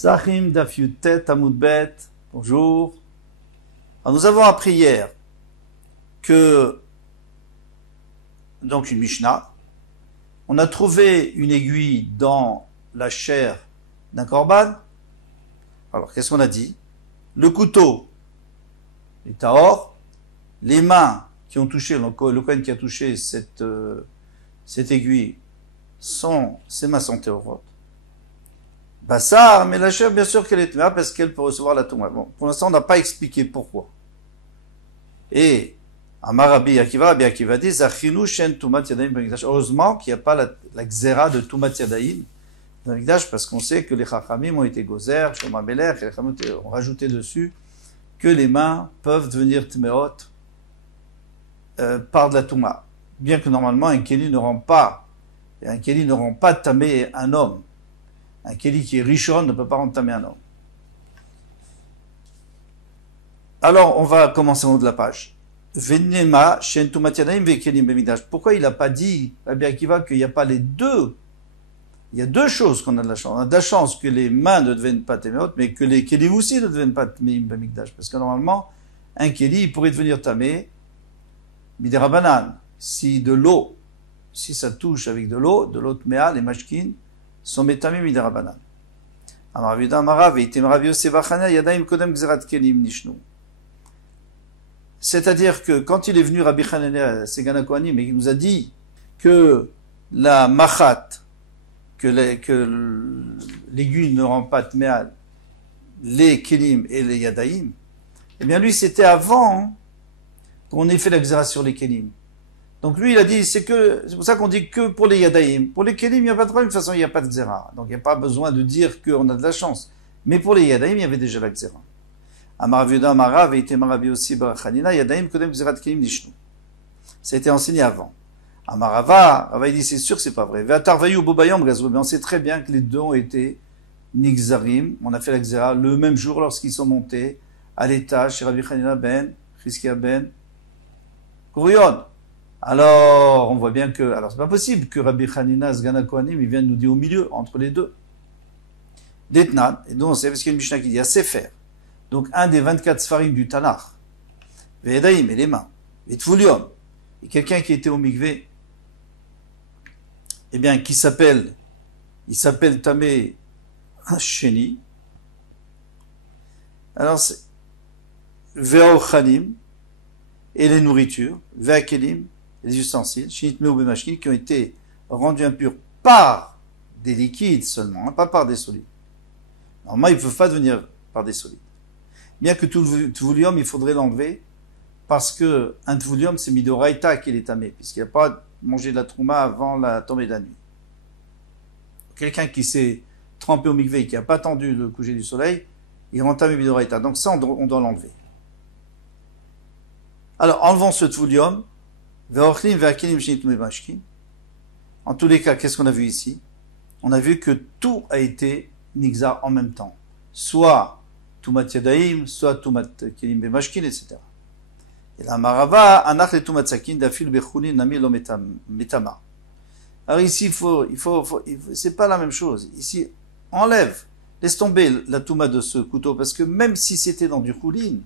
Zachim Daf Yutet Amud Bet. Bonjour. Alors nous avons appris hier que, donc une Mishnah, on a trouvé une aiguille dans la chair d'un korban. Alors qu'est-ce qu'on a dit? Le couteau est tahor, les mains qui ont touché, le Kohen qui a touché cette aiguille, ses mains sont tahorot. Bassar, mais la chair, bien sûr qu'elle est tma parce qu'elle peut recevoir la touma. Bon, pour l'instant, on n'a pas expliqué pourquoi. Et, Amar Rabbi Akiva dit, Zachinu shen tumat yadayim b'mikdash. Heureusement qu'il n'y a pas la xéra de tumat yadayim dans le mikdash, parce qu'on sait que les chachamim ont été gozer, Shlomo Melech, et les chachamim ont rajouté dessus que les mains peuvent devenir tmeot par de la touma. Bien que normalement, un keli ne rend pas tamé un homme. Un keli qui est rishon ne peut pas entamer un homme. Alors, on va commencer en haut de la page. Venema shen tumat yadayim vekelim b'mikdash. Pourquoi il n'a pas dit, Rabbi Akiva, qu'il n'y a pas les deux? Il y a deux choses qu'on a de la chance. On a de la chance que les mains ne deviennent pas téméot, mais que les kelim aussi ne deviennent pas téméim b'mikdash. Parce que normalement, un keli, il pourrait devenir tamé midirabanan. Si de l'eau, si ça touche avec de l'eau tméa, les mashkin, sont métamés midirabanan. Amar Rav Yehuda Amar Rav veitem Rav Yosef Achania yadayim kodem gzerat kelim nishnu. C'est-à-dire que quand il est venu Rabbi Hanania Segana Kohanim, il nous a dit que la machat, que l'aiguille ne rend pas tméa les kelim et les yadaim, eh bien lui c'était avant qu'on ait fait la gzera sur les kelim. Donc lui, il a dit, c'est pour ça qu'on dit que pour les yadaim. Pour les kelim, il n'y a pas de problème, de toute façon, il n'y a pas de gzera. Donc il n'y a pas besoin de dire qu'on a de la chance. Mais pour les yadaim, il y avait déjà la gzera. Amar Rav Yehuda Amar Rav veitem Rabbi Yossi bar Chanina yadaim kodem gzerat kelim nishnu. Ça a été enseigné avant. Amar Rava, il dit, c'est sûr que c'est pas vrai. Ve'atar vayu bobayom gazou. Mais on sait très bien que les deux ont été nigzarim. On a fait la gzera le même jour lorsqu'ils sont montés à l'étage chez Rabbi Chanina ben Chizkia ben Kourion. Alors, on voit bien que, alors c'est pas possible que Rabbi Hanina Sgana Kohanim, il vienne nous dire au milieu, entre les deux. D'Etnan, et donc on sait, parce qu'il y a une Mishnah qui dit à Sefer, donc un des 24 Sfarim du Tanakh, Ve'edaim, et les mains, et Tvulium, et quelqu'un qui était au Mikvé, eh bien, il s'appelle Tamé Sheni, alors c'est Ve'ochanim, et les nourritures, Ve'akelim, les ustensiles, shinitme ou bemashkin, qui ont été rendus impurs par des liquides seulement, hein, pas par des solides. Normalement, ils ne peuvent pas devenir par des solides. Bien que tout tvulium, il faudrait l'enlever, parce que un tvulium, c'est midoraita qu'il est tamé, puisqu'il n'a pas mangé de la trouma avant la tombée de la nuit. Quelqu'un qui s'est trempé au mikvé et qui n'a pas attendu le coucher du soleil, il rend tamé midoraita. Donc ça, on doit l'enlever. Alors, enlevons ce tvulium, en tous les cas, qu'est-ce qu'on a vu ici? On a vu que tout a été nixar en même temps. Soit tumat yadaim, soit tumat kelim bemashkin, etc. Et la marava, anach le tumat sakin, dafil bechulin nami lo metama. Alors ici, c'est pas la même chose. Ici, enlève, laisse tomber la touma de ce couteau, parce que même si c'était dans du choulin,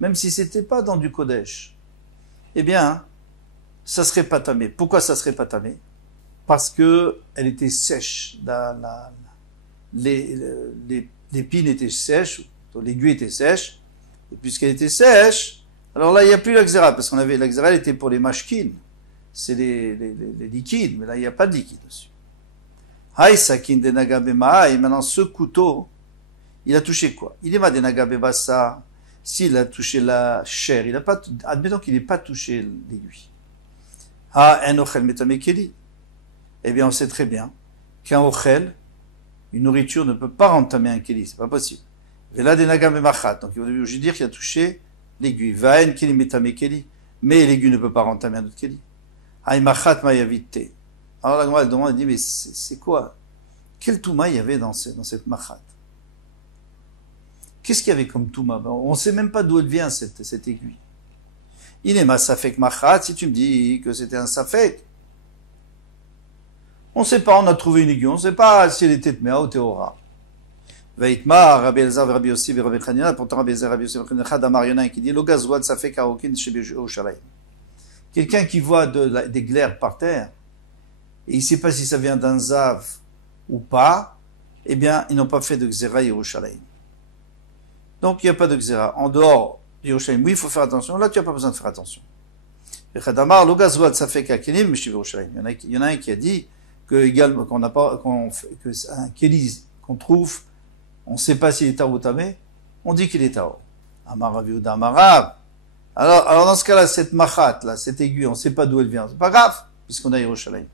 même si c'était pas dans du kodesh, eh bien, ça serait pas tamé. Pourquoi ça serait pas tamé? Parce que elle était sèche. L'épine était sèche, l'aiguille était sèche. Et puisqu'elle était sèche, alors là, il n'y a plus la xéra, parce qu'on avait, la xéra, elle était pour les mashkin. C'est les liquides, mais là, il n'y a pas de liquide dessus. Haï sakin de nagabema, et maintenant, ce couteau, il a touché quoi? Il est ma de nagabebasa. S'il a touché la chair, admettons qu'il n'ait pas touché l'aiguille. Ah, un ochel metame keli. Eh bien, on sait très bien qu'un ochel, une nourriture ne peut pas entamer un keli, c'est pas possible. Et là, des nagam et machat. Donc, il va obligé de dire qu'il a touché l'aiguille. Vaen keli metame keli. Mais l'aiguille ne peut pas entamer un autre keli. Aïe machat mayavite. Alors, la Gemara, elle demande, elle dit, mais c'est quoi? Quel touma il y avait dans cette machat? Qu'est-ce qu'il y avait comme touma? On ne sait même pas d'où elle vient, cette aiguille. Il est ma safek machat, si tu me dis que c'était un safek. On ne sait pas, on a trouvé une aiguille, on ne sait pas si elle était tméa ou théora. Veitma, Rabbi Elazar, Rabbi Yossi, Rabbi Chanina, pourtant Rabbi Elazar, Rabbi Yossi, Rabbi Chanina, Damar, il y en a un qui dit, Logazouad, ça fait Karokin, chez Yerushalayim. Quelqu'un qui voit des glaires par terre, et il ne sait pas si ça vient d'un Zav ou pas, eh bien, ils n'ont pas fait de Xéra Yerushalayim. Donc, il n'y a pas de Xéra. En dehors de Yerushalayim, oui, il faut faire attention. Là, tu n'as pas besoin de faire attention. Il y en a un qui a dit que un Kéli qu'on trouve, on ne sait pas s'il est Tao ou Tamé, on dit qu'il est Tao. Amar Rav Yehuda Amar Rav. Alors dans ce cas-là, cette machat, là, cette aiguille, on ne sait pas d'où elle vient. C'est pas grave, puisqu'on a Yerushalayim.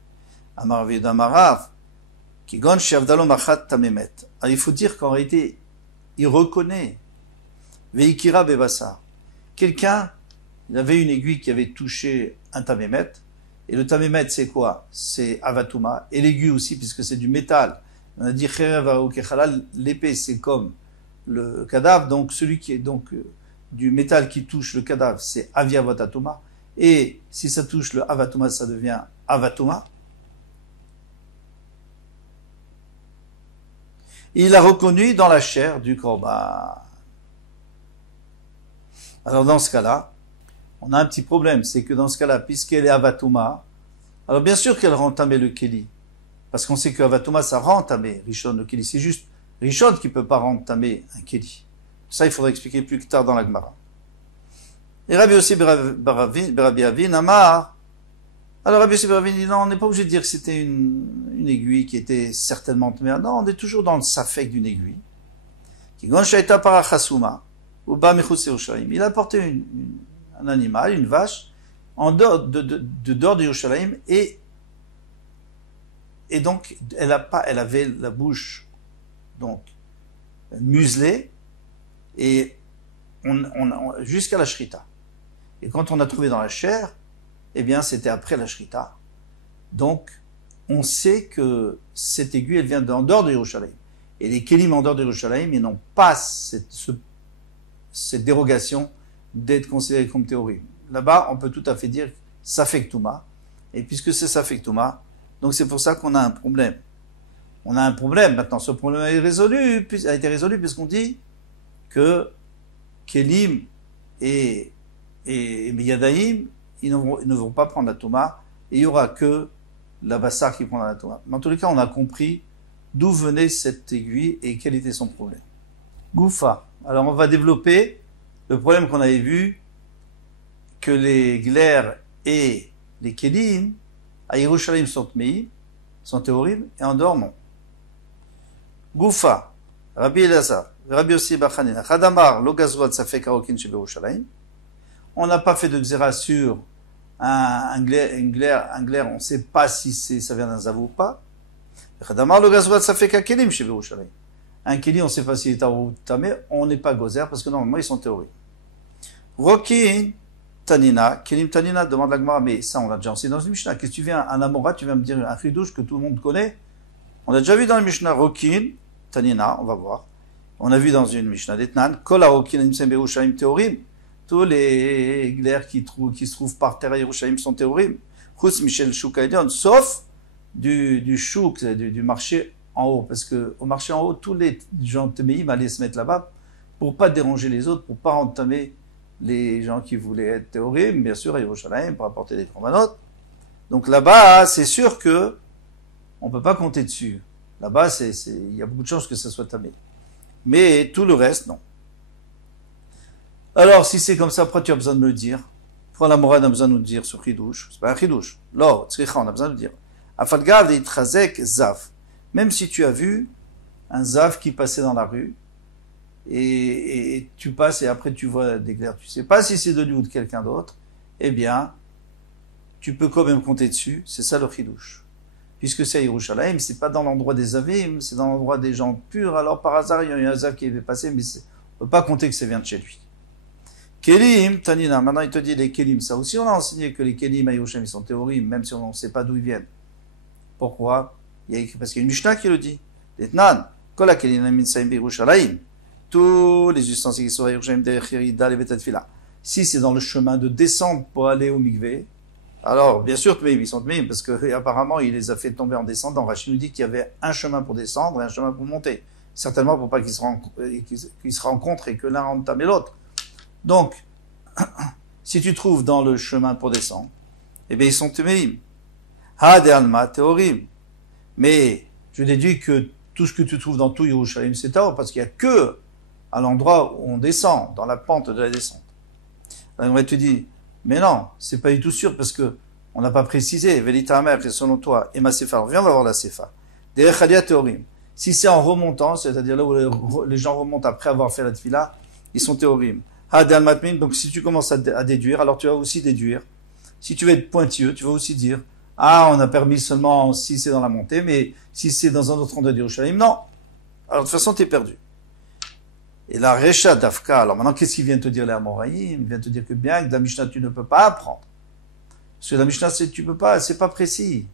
Amar Rav Yehuda Amar Rav. Kigon Shavdalo Machat Tamemet. Alors il faut dire qu'en réalité, il reconnaît. Veikira Bebassar. Quelqu'un, il avait une aiguille qui avait touché un Tamemet. Et le Tamemet, c'est quoi? C'est Avatuma. Et l'aiguille aussi, puisque c'est du métal. On a dit l'épée, c'est comme le cadavre. Donc celui qui est donc du métal qui touche le cadavre, c'est Aviavatatuma. Et si ça touche le Avatuma, ça devient Avatuma. Il a reconnu dans la chair du Korban. Alors dans ce cas-là, on a un petit problème, c'est que dans ce cas-là, puisqu'elle est Avatuma, alors bien sûr qu'elle rend tamé le Kéli, parce qu'on sait que Avatuma, ça rend tamé Rishon le Kéli, c'est juste Rishon qui ne peut pas rendre tamé un Kéli. Ça, il faudra expliquer plus tard dans la Gemara. Et Rabbi Yossi Berabi Avin Amar, alors Rabbi Yossi Berabi dit non, on n'est pas obligé de dire que c'était une aiguille qui était certainement tamé. Non, on est toujours dans le safek d'une aiguille. Il a porté un animal, une vache, en dehors de Yerushalayim, et donc elle avait la bouche donc muselée, et jusqu'à la shrita. Et quand on a trouvé dans la chair, eh bien c'était après la shrita. Donc on sait que cette aiguille, elle vient en dehors de Yerushalayim. Et les kélim en dehors de Yerushalayim, ils n'ont pas cette dérogation d'être considérés comme théorie. Là-bas, on peut tout à fait dire Safek Touma. Et puisque c'est Safek Touma, donc c'est pour ça qu'on a un problème. On a un problème. Maintenant, ce problème a été résolu puisqu'on dit que Kélim et Yadaïm, ils ne vont pas prendre la Touma, et il n'y aura que la Bassar qui prendra la Touma. Mais en tous les cas, on a compris d'où venait cette aiguille et quel était son problème. Goufa. Alors on va développer le problème qu'on avait vu, que les glaires et les kélim, à Yerushalayim sont tmeïm, sont théorim, et en dehors non. Goufa. Rabbi Elazar, Rabbi Yossi bar Chanina, Chadamar, lo gazroat safek harokin chez Yerushalayim. On n'a pas fait de xéra sur un glaire, on ne sait pas si ça vient d'un zavou ou pas. Chadamar, lo gazroat safek hakelim chez Yerushalayim. Un kéli, on ne sait pas s'il est ou tamé, on n'est pas gozer, parce que normalement, ils sont théories. Rokin, Tanina, Kelim Tanina, demande la Gemara, mais ça, on l'a déjà enseigné dans une Mishnah. Qu'est-ce que tu viens, un Amora, tu viens me dire un chidouche que tout le monde connaît? On a déjà vu dans la Mishnah, Rokin, Tanina, on va voir. On a vu dans une Mishnah d'Etnan, Kol Rokin, Nimsem Yerushalayim Théorim. Tous les glaires qui se trouvent par terre à Yerushalayim sont théorim. Chutz Michel Choukaidion, sauf du chouk, du marché en haut, parce que au marché en haut, tous les gens de Téméim allaient se mettre là-bas pour pas déranger les autres, pour pas entamer les gens qui voulaient être théorim, bien sûr, à Yerushalayim, pour apporter des corbanotes. Donc là-bas, c'est sûr que on peut pas compter dessus. Là-bas, il y a beaucoup de chances que ça soit tamé. Mais tout le reste, non. Alors, si c'est comme ça, pourquoi tu as besoin de me le dire? Pourquoi la morale a besoin de nous le dire sur Chidouche? C'est pas un Chidouche. Là, on a besoin de le dire. Afalgav et Itrazek Zav. Même si tu as vu un Zav qui passait dans la rue, et tu passes et après tu vois des glaires, tu sais pas si c'est de lui ou de quelqu'un d'autre, eh bien, tu peux quand même compter dessus, c'est ça le Chidouche. Puisque c'est à Yerushalayim, c'est pas dans l'endroit des Avim, c'est dans l'endroit des gens purs, alors par hasard il y a eu un Zav qui avait passé, mais on peut pas compter que ça vient de chez lui. Kelim, Tanina, maintenant il te dit les Kelim, ça aussi on a enseigné que les Kelim à Yerushalayim sont théorim, même si on ne sait pas d'où ils viennent. Pourquoi? Parce qu'il y a une Mishnah qui le dit. L'Etnan, Kol HaKelim Nimtzaim BeYerushalayim. Tous les ustensiles qui sont à Yerushalayim derrière Yerida Levet Tfila. Si c'est dans le chemin de descente pour aller au mikvé, alors bien sûr ils sont tmeim, parce que apparemment il les a fait tomber en descendant. Rachid nous dit qu'il y avait un chemin pour descendre et un chemin pour monter. certainement pour pas qu'ils se rencontrent et que l'un entame l'autre. Donc, si tu trouves dans le chemin pour descendre, eh bien ils sont téméim. Ha de alma théorim. Mais je déduis que tout ce que tu trouves dans tout Yerushalayim, c'est Taor, parce qu'il n'y a que à l'endroit où on descend, dans la pente de la descente. Alors on te dit, mais non, c'est pas du tout sûr, parce que on n'a pas précisé, Velita Amer, c'est selon toi, et ma Sefa, viens, on va voir la Sefa. Derechalia Théorim. Si c'est en remontant, c'est-à-dire là où les gens remontent après avoir fait la Tfila, ils sont Théorim. Ha de almatmin, donc si tu commences à déduire, alors tu vas aussi déduire. Si tu veux être pointilleux, tu vas aussi dire, ah, on a permis seulement si c'est dans la montée, mais si c'est dans un autre endroit d'Yerushalayim, non. Alors de toute façon, tu es perdu. Et la Recha Dafka, alors maintenant, qu'est-ce qu'il vient te dire, les Amoraïm? Il vient te dire que bien, que de la Mishnah, tu ne peux pas apprendre. Parce que la Mishnah, tu peux pas, c'est pas précis.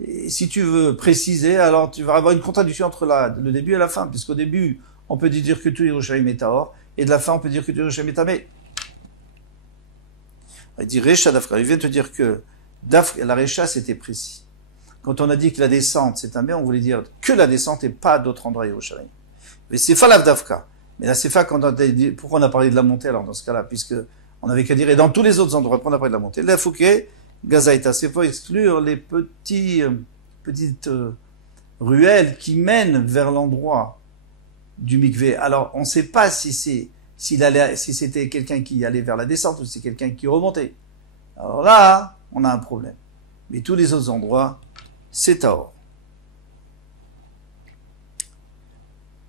Et si tu veux préciser, alors tu vas avoir une contradiction entre le début et la fin, puisqu'au début, on peut dire que tout Yerushalayim est Tahor, et de la fin, on peut dire que tout Yerushalayim est Tamé. Il dit Recha Dafka, il vient te dire que la Recha, c'était précis. Quand on a dit que la descente, c'est Tamé, on voulait dire que la descente et pas d'autres endroits Yerushalayim. Mais c'est Falav Dafka. Mais la Sefa, quand on a dit, pourquoi on a parlé de la montée alors dans ce cas-là, puisque on avait qu'à dire, et dans tous les autres endroits, pourquoi on a parlé de la montée? La Fouquet, Gazaïta, c'est pour exclure les petites ruelles qui mènent vers l'endroit du mikvé. Alors, on ne sait pas si c'était quelqu'un qui allait vers la descente ou si c'est quelqu'un qui remontait. Alors là, on a un problème. Mais tous les autres endroits, c'est Tahor.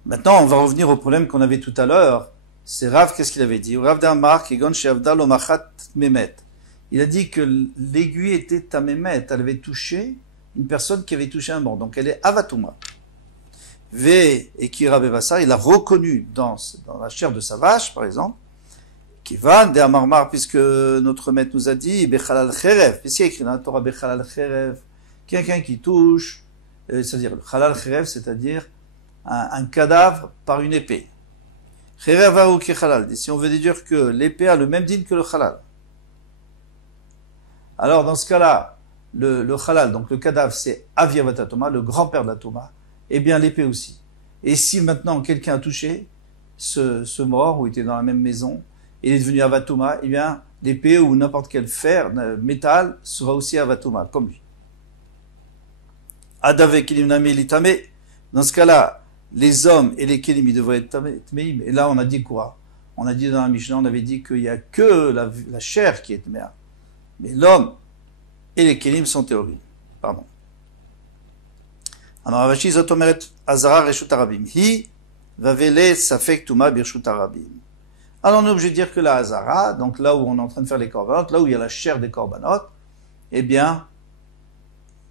Maintenant, on va revenir au problème qu'on avait tout à l'heure. C'est Rav, qu'est-ce qu'il avait dit? Rav d'Amar, Kegon Sheavdal Omachat Memet. Il a dit que l'aiguille était à Memet. Elle avait touché une personne qui avait touché un mort. Donc elle est Avatouma. V et Kira Bevassar, il a reconnu dans la chair de sa vache, par exemple, qui va de Amarmar, puisque notre maître nous a dit, Bechalal Cherev. Ici, il y a écrit dans la Torah Bechalal Cherev. Quelqu'un qui touche, c'est-à-dire le Chalal Cherev, c'est-à-dire un cadavre par une épée. Cherev ki Chalal. Si on veut dire que l'épée a le même dîne que le Chalal. Alors, dans ce cas-là, le Chalal, donc le cadavre, c'est Aviavatatoma, le grand-père de la Toma, et bien l'épée aussi. Et si maintenant quelqu'un a touché ce mort, ou était dans la même maison, et il est devenu Avatoma, eh bien l'épée ou n'importe quel fer, métal, sera aussi Avatoma, comme lui. Adave Kelim Name Litame, dans ce cas-là, les hommes et les Kelim, ils devraient être Tmeim. Et là, on a dit quoi? On a dit dans la Mishnah, on avait dit qu'il n'y a que la chair qui est Tmea. Mais l'homme et les Kelim sont théories. Pardon. Alors, Ravashi Zotomeret Azara Reshut Arabim. Hi Vavele Safek Tuma Birshut Arabim. Alors, on est obligé de dire que la Azara, donc là où on est en train de faire les korbanot, là où il y a la chair des korbanot, eh bien,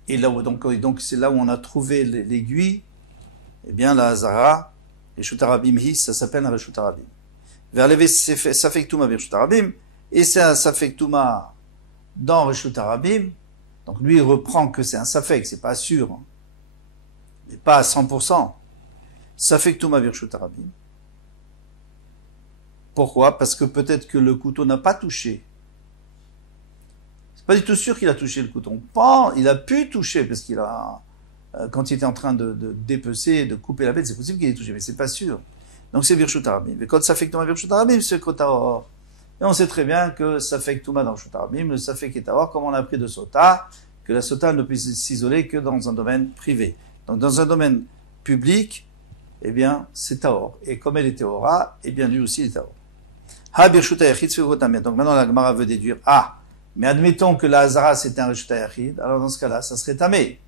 et là où, donc c'est là où on a trouvé l'aiguille, eh bien, la Azara, Reshut Arabim Hi, ça s'appelle un Reshut Arabim. Vers lever Safek Tuma Birshut Arabim, et c'est un Safek Tuma dans Reshut Arabim, donc lui il reprend que c'est un Safek, c'est pas sûr, hein, mais pas à 100%. Safek Tuma Birshut Arabim. Pourquoi? Parce que peut-être que le couteau n'a pas touché. C'est pas du tout sûr qu'il a touché le couteau. Il a pu toucher, parce qu'il a, quand il était en train de dépecer, de couper la bête, c'est possible qu'il ait touché, mais c'est pas sûr. Donc c'est Birshut Arabim. Mais quand Safek Tuma Birshut Arabim, c'est Kotaor. Et on sait très bien que Safek Touma dans Reshut Arabim, le Safek est Tahor, comme on a appris de Sota, que la Sota ne peut s'isoler que dans un domaine privé. Donc dans un domaine public, eh bien, c'est Tahor. Et comme elle est Tahora, eh bien lui aussi il est Tahor. Ha Birshut Ayachid Sfevotameh. Donc maintenant la Gemara veut déduire, mais admettons que la Hazara c'était un Reshut Ayachid, alors dans ce cas-là, ça serait Tamé.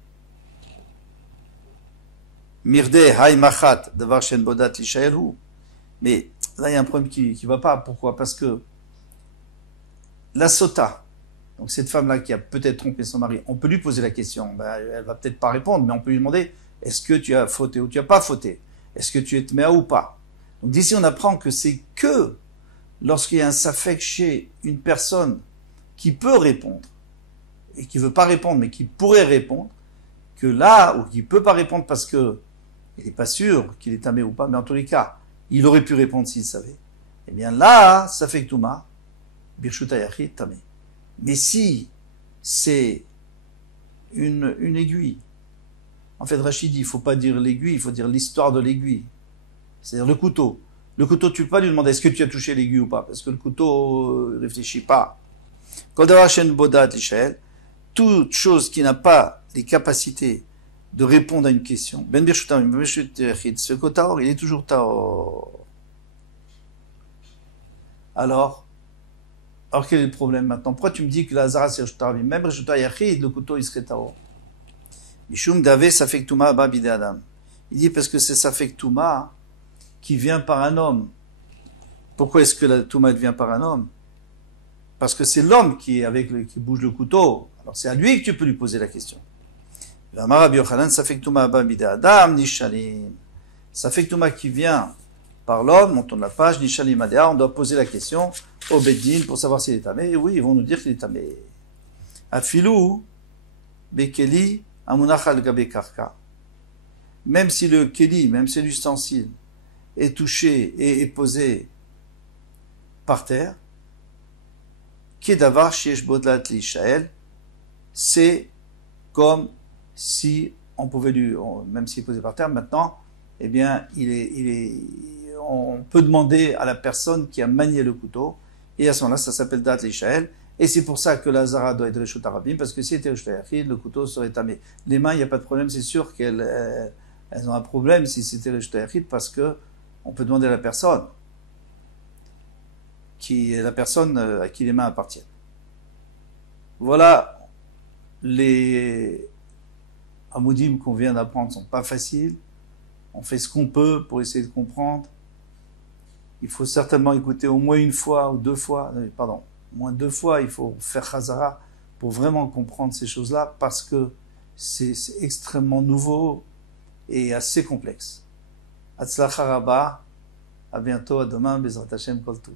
Mirde Hay Machat Davar Shen Bodat Lishaelhu. Mais là il y a un problème qui va pas. Pourquoi? Parce que la Sota, donc cette femme-là qui a peut-être trompé son mari, on peut lui poser la question, elle va peut-être pas répondre, mais on peut lui demander, est-ce que tu as fauté ou tu as pas fauté? Est-ce que tu es tméa ou pas? Donc d'ici on apprend que c'est que lorsqu'il y a un safek chez une personne qui peut répondre, et qui veut pas répondre, mais qui pourrait répondre, que là, ou qui peut pas répondre parce que il n'est pas sûr qu'il est tamé ou pas, mais en tous les cas, il aurait pu répondre s'il savait. Eh bien là, safek touma, Birshut Ayachid Tamé. Mais si c'est une aiguille, en fait Rachid dit, il ne faut pas dire l'aiguille, il faut dire l'histoire de l'aiguille. c'est-à-dire le couteau. Le couteau, tu peux pas lui demander est-ce que tu as touché l'aiguille ou pas, parce que le couteau ne réfléchit pas. Toute chose qui n'a pas les capacités de répondre à une question, ce kotaor, il est toujours taor. Alors quel est le problème maintenant? Pourquoi tu me dis que la Zara c'est Reshut Harabim? Même Reshut Yachid, le couteau il serait taor. Mishum dave safek tuma ba bide adam. Il dit parce que c'est safek tuma qui vient par un homme. Pourquoi est-ce que la tuma vient par un homme? Parce que c'est l'homme qui bouge le couteau. Alors c'est à lui que tu peux lui poser la question. Safek tuma ba bide adam nishalim. Safek tuma qui vient par l'homme, on tourne la page, nishalim adea, on doit poser la question au Beddin pour savoir s'il est tamé. Et oui, ils vont nous dire qu'il est tamé. Afilou bekeli amunach al gabe karka. Même si le keli, même si l'ustensile est touché et est posé par terre, kedavar sheyesh bodlat li'ishael, c'est comme si on pouvait même s'il est posé par terre, maintenant, eh bien, on peut demander à la personne qui a manié le couteau, et à ce moment-là, ça s'appelle dat li'ishael, et c'est pour ça que la Zara doit être Reshut Harabim, parce que si c'était Reshut Yachid, le couteau serait tamé. Les mains, il n'y a pas de problème, c'est sûr qu'elles ont un problème si c'était Reshut Yachid, parce que on peut demander à la personne à qui les mains appartiennent. Voilà, les Amoudim qu'on vient d'apprendre sont pas faciles. On fait ce qu'on peut pour essayer de comprendre. Il faut certainement écouter au moins une fois ou deux fois, au moins deux fois, il faut faire Chazara pour vraiment comprendre ces choses-là, parce que c'est extrêmement nouveau et assez complexe. Hatzlacha Rabba, à bientôt, à demain, Bezrat Hashem Kol Tov.